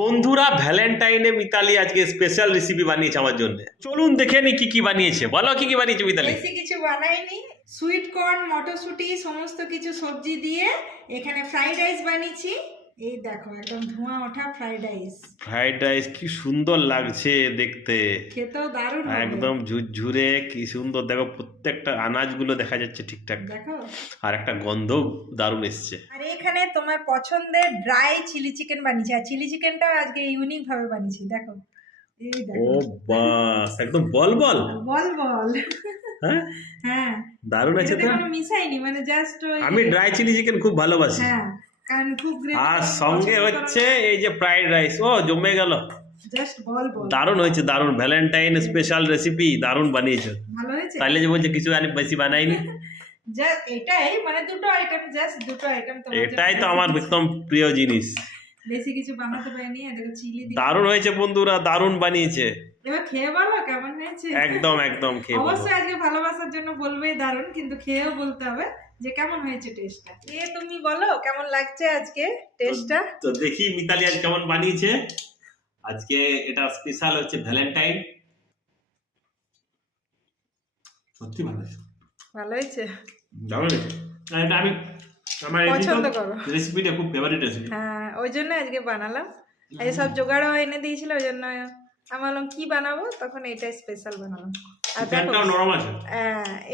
বন্ধুরা ভ্যালেন্টাইনে মিতালি আজকে special recipe বানিয়েছে আমার জন্য। চলুন দেখে নি কি কি বানিয়েছে। বলো কি কি বানিয়েছে মিতালি। বেশি কিছু বানাইনি, সুইট কর্ন মটরশুঁটি সমস্ত কিছু সবজি দিয়ে এখানে ফ্রাইড রাইস বানিয়েছি। এই দেখো একদম ধোঁয়া ওঠা ফ্রাইড রাইস। ফ্রাইড রাইস কি সুন্দর লাগছে দেখতে, খেতেও দারুণ হবে। একদম ঝুরঝুরে কি সুন্দর। দেখো প্রত্যেকটা আনাজগুলো দেখা যাচ্ছে ঠিকঠাক, দেখো আর একটা গন্ধ দারুণ এসছে। আর এখানে তোমার পছন্দের ড্রাই চিলি চিকেন বানিয়েছি, আর চিলি চিকেনটা আজকে ইউনিক ভাবে বানিয়েছি। দেখো এই ও দেখো বাস, একদম বল বল বল বল। হ্যাঁ হ্যাঁ দারুণ আছে তো। কোনো মিশাইনি, মানে জাস্ট আমি ড্রাই চিলি চিকেন খুব ভালোবাসি। হ্যাঁ কারণ খুব আর সঙ্গে হচ্ছে এই যে ফ্রাইড রাইস, ও জমে গেল। জাস্ট বল বল। দারুণ হয়েছে, দারুণ। ভ্যালেন্টাইন স্পেশাল রেসিপি, দারুণ বানিয়েছো। ভালো হয়েছে। তাইলে যে বলছে কিছু আমি বেশি বানাইনি। এটাই মানে দুটো আইটেম, জাস্ট দুটো আইটেম। এটাই তো আমার একদম প্রিয় জিনিস। বেশি কিছু বানাতে পারিনি। দেখো চিলি দিয়ে দারুণ হয়েছে বন্ধুরা, দারুণ বানিয়েছে। এবার খেয়ে বলো কেমন হয়েছে। একদম একদম খেয়ে বলো। অবশ্যই আজকে ভালোবাসার জন্য বলবেই দারুণ, কিন্তু খেয়েও বলতে হবে যে কেমন হয়েছে টেস্টটা। তুমি বলো কেমন লাগছে আজকে টেস্টটা। তো দেখি মিতালি আজ কেমন বানিয়েছে। আজকে এটা স্পেশাল হচ্ছে ভ্যালেন্টাইন। সত্যি ভালো হয়েছে। ভালো হয়েছে, দারুণ হয়েছে। আর এটা আমি আমার পছন্দ করো। রেসিপিটা খুব ফেভারিট রেসিপি। হ্যাঁ ওই জন্য আজকে বানালাম। এই সব জোগাড়ও এনে দিয়েছিল, ওই জন্য আমি বললাম কি বানাবো, তখন এটা স্পেশাল বানালাম। আর দেখো চিকেনটাও নরম আছে।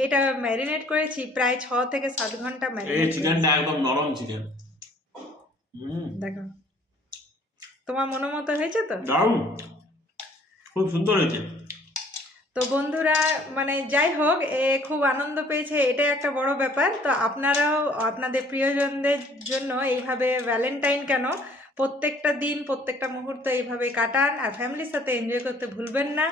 এটা ম্যারিনেট করেছি প্রায় 6 থেকে 7 ঘন্টা এই ম্যারিনেট। চিকেনটা একদম নরম চিকেন। দেখো তোমার মনের মতো হয়েছে তো। দারুণ, খুব সুন্দর হয়েছে। তো বন্ধুরা মানে যাই হোক, খুব আনন্দ পেয়েছে, এটাই একটা বড় ব্যাপার। তো আপনারাও আপনাদের প্রিয়জনদের জন্য এইভাবে ভ্যালেন্টাইন কেন, প্রত্যেকটা দিন প্রত্যেকটা মুহূর্ত এইভাবে কাটান আর ফ্যামিলির সাথে এনজয় করতে ভুলবেন না।